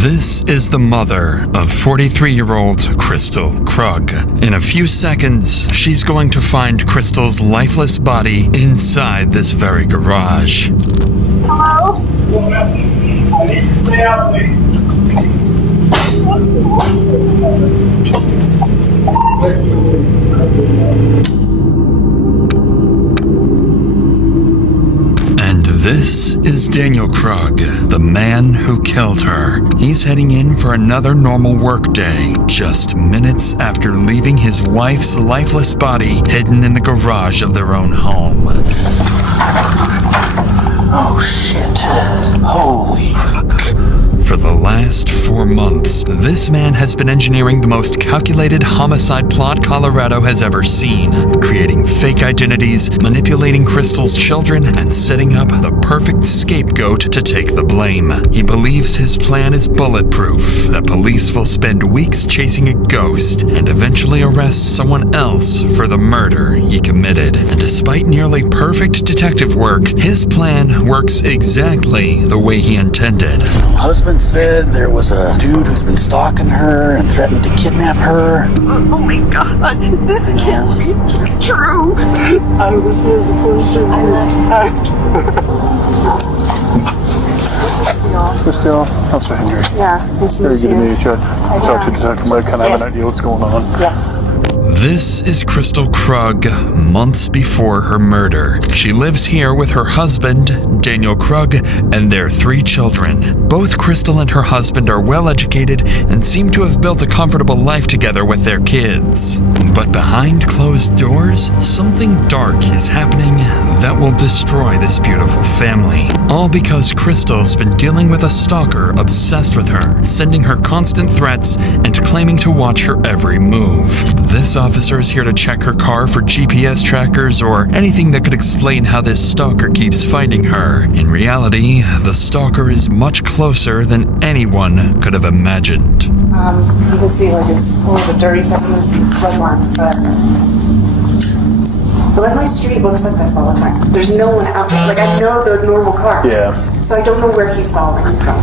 This is the mother of 43-year-old Crystal Krug. In a few seconds, she's going to find Crystal's lifeless body inside this very garage. Hello? I need to stay out, please. And this is Daniel Krug, the man who killed her. He's heading in for another normal workday, just minutes after leaving his wife's lifeless body hidden in the garage of their own home. Oh shit. Holy fuck. For the last 4 months, this man has been engineering the most calculated homicide plot Colorado has ever seen, creating fake identities, manipulating Crystal's children, and setting up the perfect scapegoat to take the blame. He believes his plan is bulletproof, that police will spend weeks chasing a ghost and eventually arrest someone else for the murder he committed. And despite nearly perfect detective work, his plan works exactly the way he intended. My husband said there was a dude who's been stalking her and threatened to kidnap her. Oh my god, this can't be true. I was the person who attacked. Crystal, Officer Henry. Yeah, nice to meet you. Very good to meet you. I talked to Detective Mike, kind of have an idea what's going on. Yes. This is Crystal Krug, months before her murder. She lives here with her husband, Daniel Krug, and their 3 children. Both Crystal and her husband are well educated and seem to have built a comfortable life together with their kids. But behind closed doors, something dark is happening that will destroy this beautiful family. All because Crystal's been dealing with a stalker obsessed with her, sending her constant threats and claiming to watch her every move. This officer is here to check her car for GPS trackers or anything that could explain how this stalker keeps finding her. In reality, the stalker is much closer than anyone could have imagined. You can see like it's a little bit dirty, so I'm gonna see red marks, but like my street looks like this all the time. There's no one out there. Like I know the normal cars. Yeah. So I don't know where he's following me from.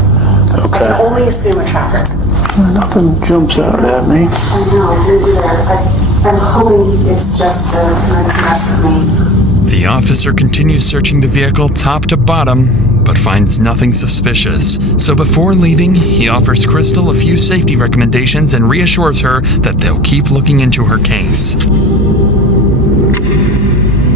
Okay. I can only assume a tracker. Nothing jumps out at me. I know, maybe I'm hoping it's just to mess with me. The officer continues searching the vehicle top to bottom, but finds nothing suspicious. So before leaving, he offers Crystal a few safety recommendations and reassures her that they'll keep looking into her case.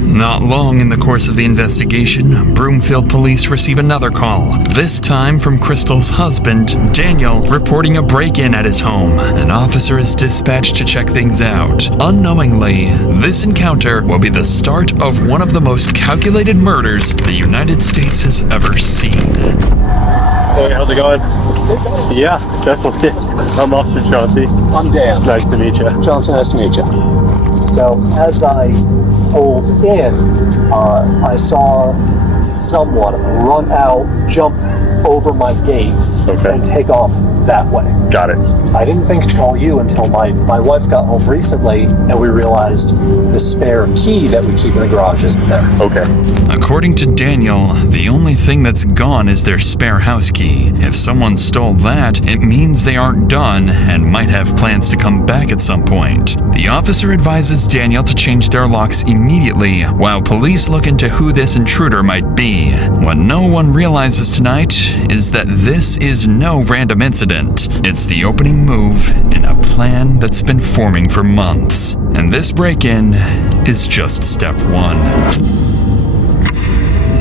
Not long in the course of the investigation, Broomfield police receive another call, this time from Crystal's husband, Daniel, reporting a break-in at his home. An officer is dispatched to check things out. Unknowingly, this encounter will be the start of one of the most calculated murders the United States has ever seen. Hey, how's it going? Yeah, definitely. I'm Officer Chauncey. I'm Dan. Nice to meet you. Johnson, nice to meet you. So, as I pulled in, I saw someone run out, jump over my gate, and take off that way. Got it. I didn't think to call you until my wife got home recently, and we realized the spare key that we keep in the garage isn't there. Okay. According to Daniel, the only thing that's gone is their spare house key. If someone stole that, it means they aren't done and might have plans to come back at some point. The officer advises Daniel to change their locks immediately while police look into who this intruder might be. What no one realizes tonight is that this is no random incident. It's the opening move in a plan that's been forming for months. And this break-in is just step 1.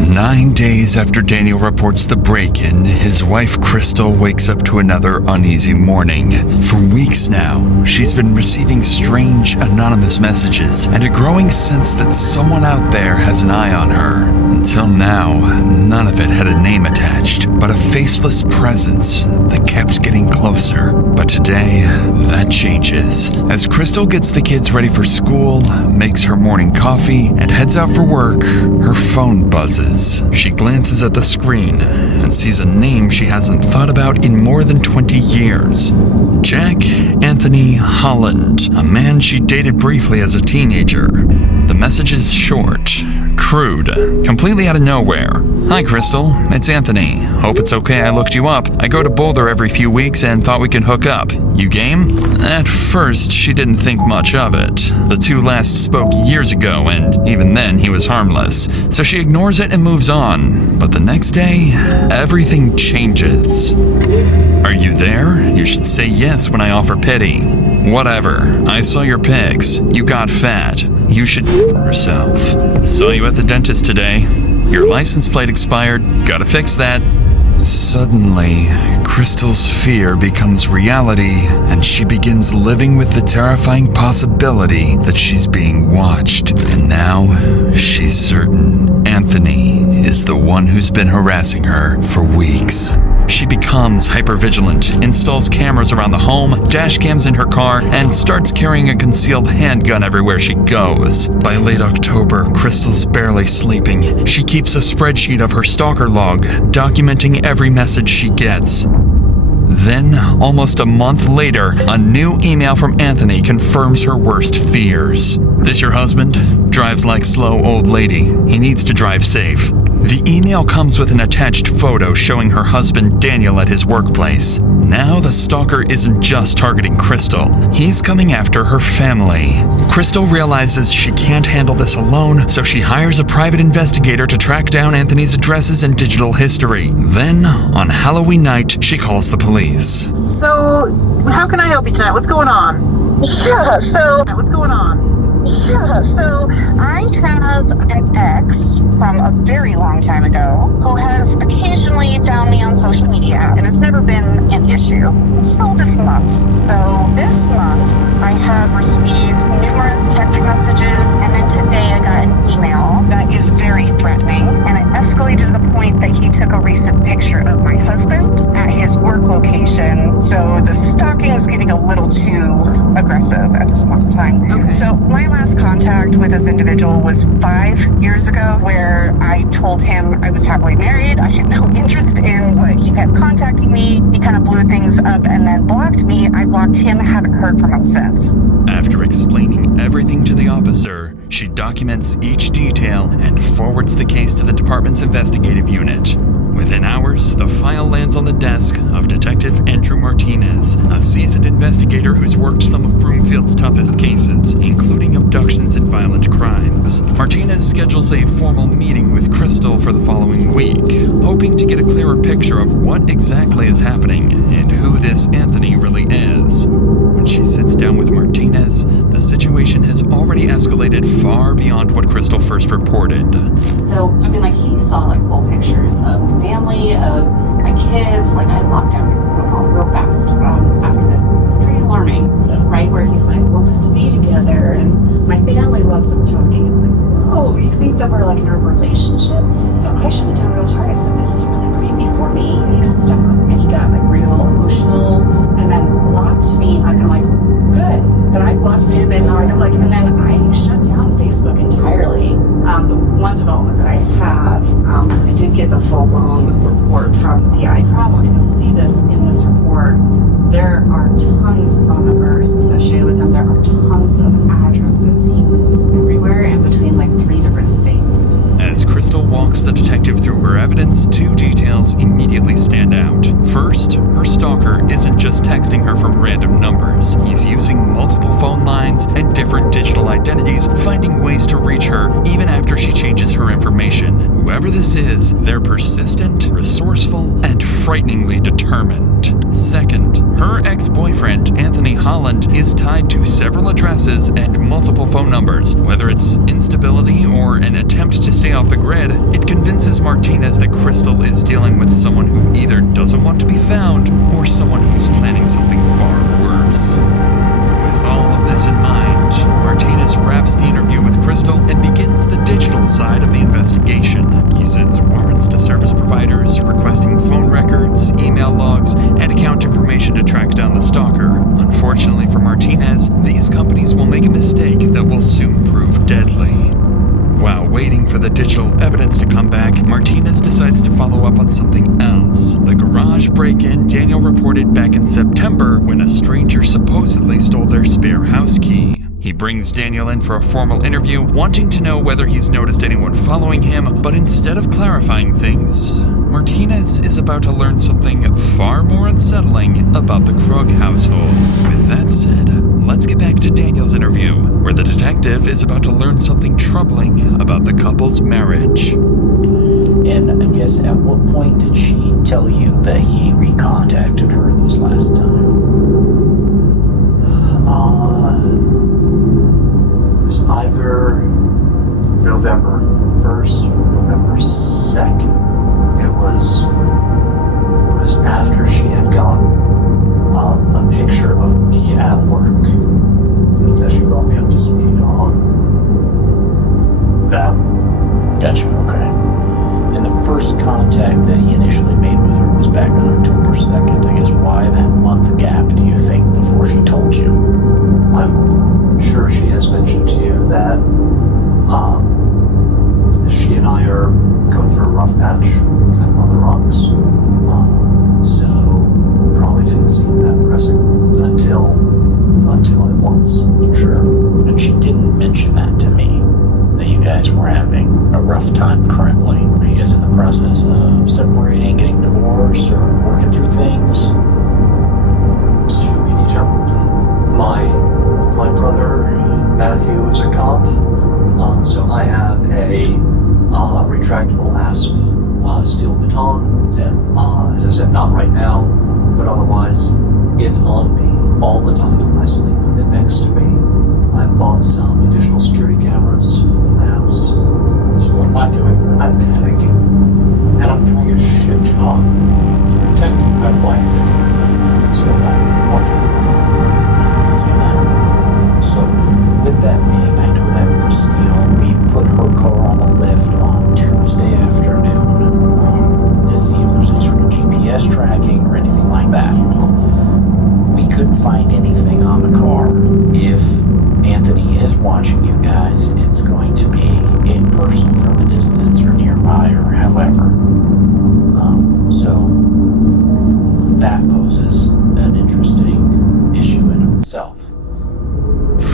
9 days after Daniel reports the break-in, his wife Crystal wakes up to another uneasy morning. For weeks now, she's been receiving strange, anonymous messages and a growing sense that someone out there has an eye on her. Until now, none of it had a name attached, but a faceless presence that kept getting closer. But today, that changes. As Crystal gets the kids ready for school, makes her morning coffee, and heads out for work, her phone buzzes. She glances at the screen and sees a name she hasn't thought about in more than 20 years. Jack Anthony Holland, a man she dated briefly as a teenager. The message is short. crude, completely out of nowhere. Hi, Crystal. It's Anthony. Hope it's okay I looked you up. I go to Boulder every few weeks and thought we could hook up. You game? At first, she didn't think much of it. The two last spoke years ago, and even then, he was harmless. So she ignores it and moves on. But the next day, everything changes. Are you there? You should say yes when I offer pity. Whatever. I saw your pics. You got fat. You should yourself. Saw you at the dentist today. Your license plate expired. Gotta fix that. Suddenly, Crystal's fear becomes reality, and she begins living with the terrifying possibility that she's being watched. And now, she's certain Anthony is the one who's been harassing her for weeks. She becomes hypervigilant, installs cameras around the home, dash cams in her car, and starts carrying a concealed handgun everywhere she goes. By late October, Crystal's barely sleeping. She keeps a spreadsheet of her stalker log, documenting every message she gets. Then, almost a month later, a new email from Anthony confirms her worst fears. This your husband? Drives like slow old lady. He needs to drive safe. The email comes with an attached photo showing her husband Daniel at his workplace. Now the stalker isn't just targeting Crystal, he's coming after her family. Crystal realizes she can't handle this alone, so she hires a private investigator to track down Anthony's addresses and digital history. Then, on Halloween night, she calls the police. So, how can I help you tonight? What's going on? What's going on? Yeah, so I have an ex from a very long time ago who has occasionally found me on social media, and it's never been an issue until this month. So this month, I have received numerous text messages, and then today I got an email that is very threatening, and it escalated to the point that he took a recent picture of my husband at his work location. So the stalking is getting a little too aggressive at this point in time. Okay. So my last contact with this individual was 5 years ago, where I told him I was happily married. I had no interest in what he kept contacting me. He kind of blew things up and then blocked me. I blocked him, haven't heard from him since. After explaining everything to the officer, she documents each detail and forwards the case to the department's investigative unit. Within hours, the file lands on the desk of Detective Andrew Martinez, a seasoned investigator who's worked some of Broomfield's toughest cases, including abductions and violent crimes. Martinez schedules a formal meeting with Crystal for the following week, hoping to get a clearer picture of what exactly is happening and who this Anthony really is. When she sits down with Martinez, the situation has already escalated far beyond what Crystal first reported. So, I mean, like, he saw, like, full pictures of my family, of my kids. Like, I locked down my profile real fast after this, because it was pretty alarming, right? Where he's like, we're meant to be together, and my family loves him talking. I'm like, oh, you think that we're, like, in a relationship? So I shut it down real hard. I said, this is really creepy for me. You need to stop. And he got, like, real emotional, and then blocked me. Like, I'm like, good. And I blocked him, and I'm like, and then I shut down Facebook entirely. The one development that I have, I did get the full-blown report from the PI problem, and you'll see this in this report. There are tons of phone numbers associated with him. There are tons of addresses. He moves everywhere in between like 3 different states. As Crystal walks the detective through her evidence, 2 details immediately stand out. First, her stalker isn't just texting her from random numbers. He's using multiple phone lines and different digital identities, finding ways to reach her even after she changes her information. Whoever this is, they're persistent, resourceful, and frighteningly determined. Second, her ex-boyfriend, Anthony Holland, is tied to several addresses and multiple phone numbers. Whether it's instability or an attempt to stay off the grid, it convinces Martinez that Crystal is dealing with someone who either doesn't want to be found or someone who's planning something far worse. With all of this in mind, Martinez wraps the interview with Crystal and begins the digital side of the investigation. He sends warrants to service providers, requesting phone records, email logs, and account information to track down the stalker. Unfortunately for Martinez, these companies will make a mistake that will soon prove deadly. While waiting for the digital evidence to come back, Martinez decides to follow up on something else. The garage break-in Daniel reported back in September when a stranger supposedly stole their spare house key. He brings Daniel in for a formal interview, wanting to know whether he's noticed anyone following him, but instead of clarifying things, Martinez is about to learn something far more unsettling about the Krug household. With that said, let's get back to Daniel's interview, where the detective is about to learn something troubling about the couple's marriage. And I guess at what point did she tell you that he recontacted her this last time? It was either November 1st or November 2nd. It was after she had gotten a picture of me at work that she brought me up to speed on that. Gotcha, okay. And the first contact that he initially made with her was back on October 2nd. I guess why that month gap, do you think, before she told you? I'm sure she has mentioned to you that she and I are going through a rough patch kind of on the rocks. So probably didn't seem that pressing until it was. Sure. And she didn't mention that to me, that you guys were having a rough time currently. Are you guys in the process of separating, getting divorced, or working through things? To be determined. My brother Matthew is a cop, so I have a retractable asp steel baton. Yeah. As I said, not right now, but otherwise, it's on me all the time. I sleep with it next to me. I've bought some additional security cameras for the house. So what am I doing? I'm panicking. And I'm doing a shit job protecting my wife. So I'm wondering. So, with that being, I know that Christine, we put her car on a lift on Tuesday afternoon to see if there's any sort of GPS tracking or anything like that. We couldn't find anything on the car. If Anthony is watching you guys, it's going to be in person from a distance or nearby or however. So, that poses an interesting issue in of itself.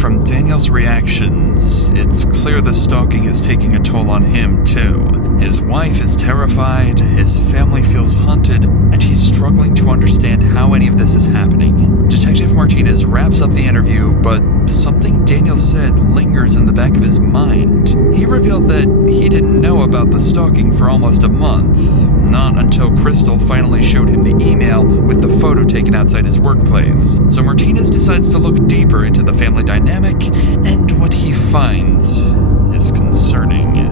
From Daniel's reactions, it's clear the stalking is taking a toll on him, too. His wife is terrified, his family feels haunted, and he's struggling to understand how any of this is happening. Detective Martinez wraps up the interview, but something Daniel said lingers in the back of his mind. He revealed that he didn't know about the stalking for almost a month, not until Crystal finally showed him the email with the photo taken outside his workplace. So Martinez decides to look deeper into the family dynamic, and what he finds is concerning.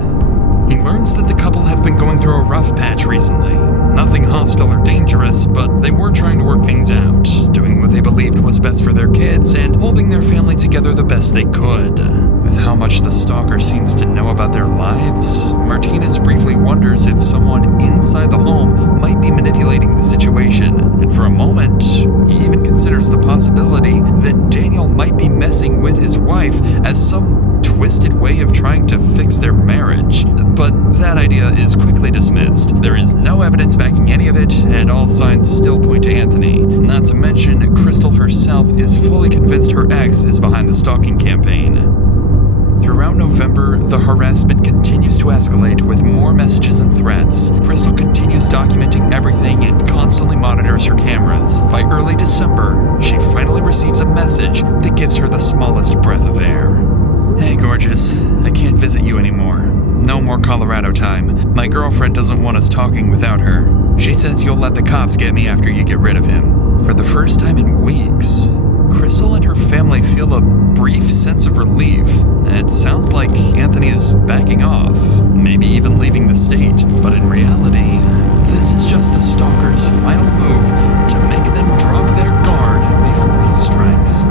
He learns that the couple have been going through a rough patch recently. Nothing hostile or dangerous, but they were trying to work things out, doing what they believed was best for their kids and holding their family together the best they could. With how much the stalker seems to know about their lives, Martinez briefly wonders if someone inside the home might be manipulating the situation, and for a moment, he even considers the possibility that Daniel might be messing with his wife as some twisted way of trying to fix their marriage. But that idea is quickly dismissed. There is no evidence backing any of it, and all signs still point to Anthony. Not to mention, Crystal herself is fully convinced her ex is behind the stalking campaign. Throughout November, the harassment continues to escalate with more messages and threats. Crystal continues documenting everything and constantly monitors her cameras. By early December, she finally receives a message that gives her the smallest breath of air. Hey, gorgeous. I can't visit you anymore. No more Colorado time. My girlfriend doesn't want us talking without her. She says you'll let the cops get me after you get rid of him. For the first time in weeks, Crystal and her family feel a brief sense of relief. It sounds like Anthony is backing off, maybe even leaving the state, but in reality, this is just the stalker's final move to make them drop their guard before he strikes.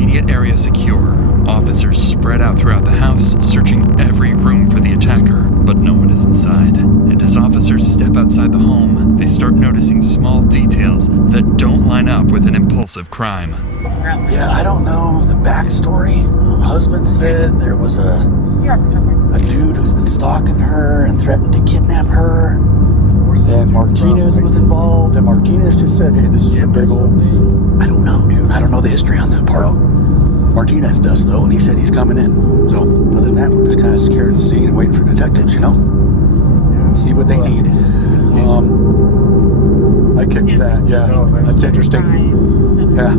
immediate area secure, officers spread out throughout the house, searching every room for the attacker, but no one is inside. And as officers step outside the home, they start noticing small details that don't line up with an impulsive crime. Yeah, I don't know the backstory. Husband said there was a dude who's been stalking her and threatened to kidnap her. And Martinez was involved, and Martinez just said, hey, this is a big old... I don't know, dude. I don't know the history on that part. Martinez does, though, and he said he's coming in. So, other than that, we're just kind of scared of the scene and waiting for detectives, you know? See what they need. I kicked that, yeah. That's interesting. Yeah.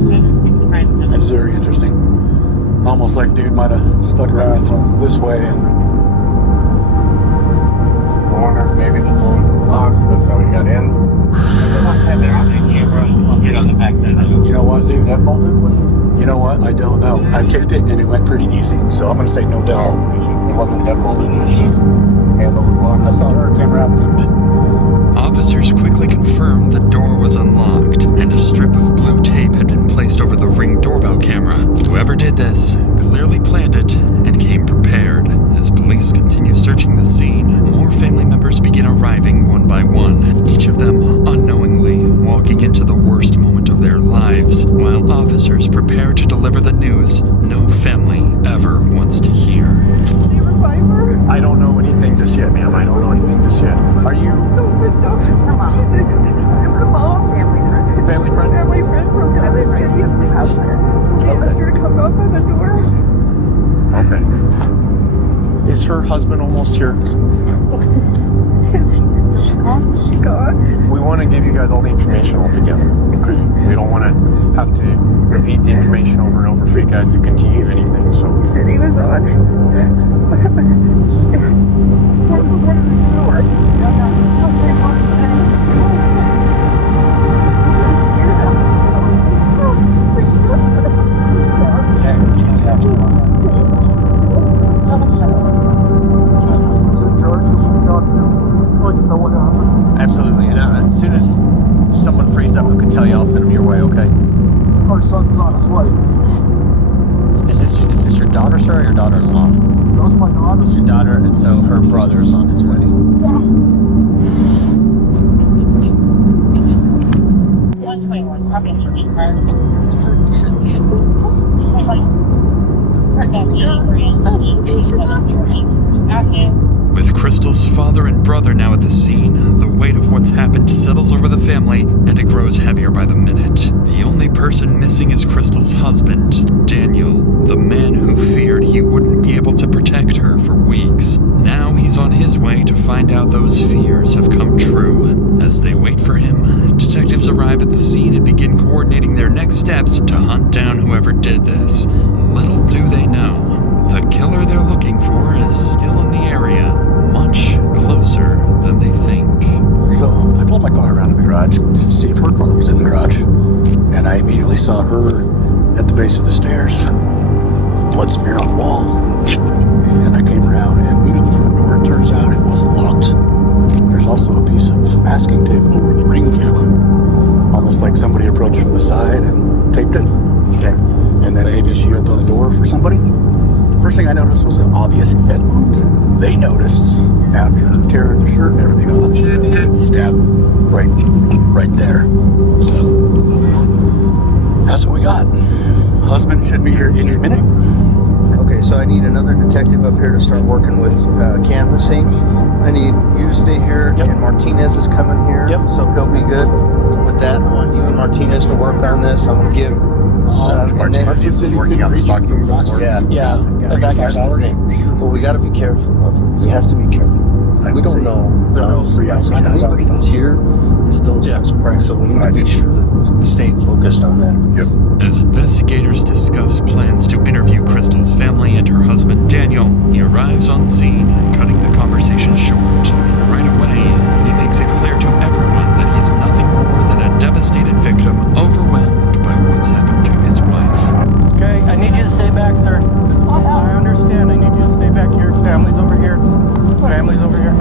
That is very interesting. Almost like dude might have stuck around from this way and... I wonder if maybe the door was locked, that's how he got in. You know what, dude? You know what? I don't know. I kicked it and it went pretty easy, so I'm gonna say no deadbolt. It wasn't deadbolted, it was just handle was locked. I saw her come around and moved it. Officers quickly confirmed the door was unlocked, and a strip of blue tape had been placed over the Ring doorbell camera. Whoever did this clearly planned it and came prepared. As police continue searching the scene, more family members begin arriving one by one, each of them unknowingly walking into the worst moment of their lives, while officers prepare to deliver the news no family ever wants to hear. I don't know anything just yet, ma'am. I don't know anything just yet. Are you... She's I'm the mom. Family friend? Family friend from down the street. He told us her to come knock on the door. Okay. Is her husband almost here? Is she gone? We want to give you guys all the information all together. We don't want to have to repeat the information over and over for you guys to continue anything, so... He said he was on. Absolutely, and as soon as someone frees up who can tell you, I'll send them your way, okay? Our son's on his way. Is this your daughter, sir, or your daughter-in-law? That was my daughter. It's your daughter, and so her brother's on his way. With Crystal's father and brother now at the scene, the weight of what's happened settles over the family, and it grows heavier by the minute. The only person missing is Crystal's husband, Daniel, the man who feared he wouldn't be able to protect her for weeks. Now he's on his way to find out those fears have come true. As they wait for him, detectives arrive at the scene and begin coordinating their next steps to hunt down whoever did this. Little do they know, the killer they're looking for is still in the area, much closer than they think. So I pulled my car around to the garage just to see if her car was in the garage. And I immediately saw her at the base of the stairs. Blood smear on the wall. And I came around and went to the front door. It turns out it wasn't locked. There's also a piece of masking tape over the Ring camera. Almost like somebody approached from the side and taped it. Okay. And then maybe she opened the door for somebody. First thing I noticed was an obvious head wound. They noticed after tearing the shirt and everything off, stab right there. So that's what we got. Husband should be here any minute. Okay, so I need another detective up here to start working with canvassing. I need you to stay here, Yep. and Martinez is coming here, so he'll be good with that. I want you and Martinez to work on this. I'm gonna give. Martinez is working on the stocking before. Yeah, that guy's working. Well, we got to be careful. We have to be careful. We don't know. Anybody that's here is still suspect, so we need to be sure that we stay focused on that. As investigators discuss plans to interview Crystal's family and her husband Daniel, he arrives on scene, cutting the conversation short. And right away, he makes it clear to everyone that he's nothing more than a devastated victim overwhelmed by what's happened to his wife. Okay, I need you to stay back, sir. I understand. I need you to stay back here. Family's over here. Family's over here.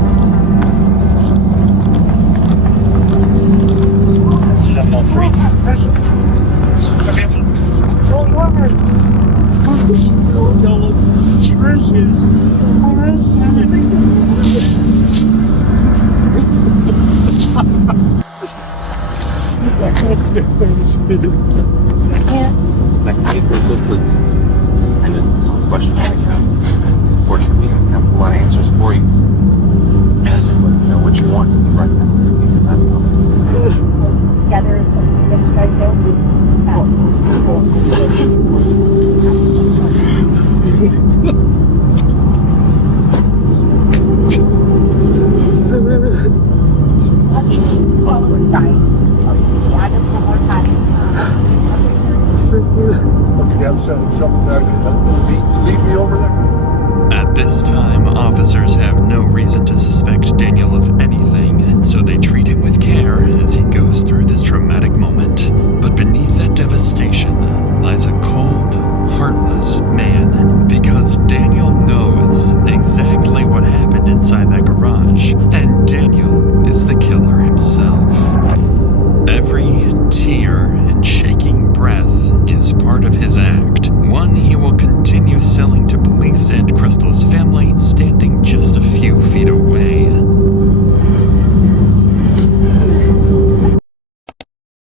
And then some questions I have. Fortunately, I have a lot of answers for you. And let me know what you want to be right now. Together, let's try to leave me over there. At this time, officers have no reason to suspect Daniel of anything, so they treat him with care as he goes through this traumatic moment. But beneath that devastation lies a cold, heartless man, because Daniel knows exactly what happened inside that garage, and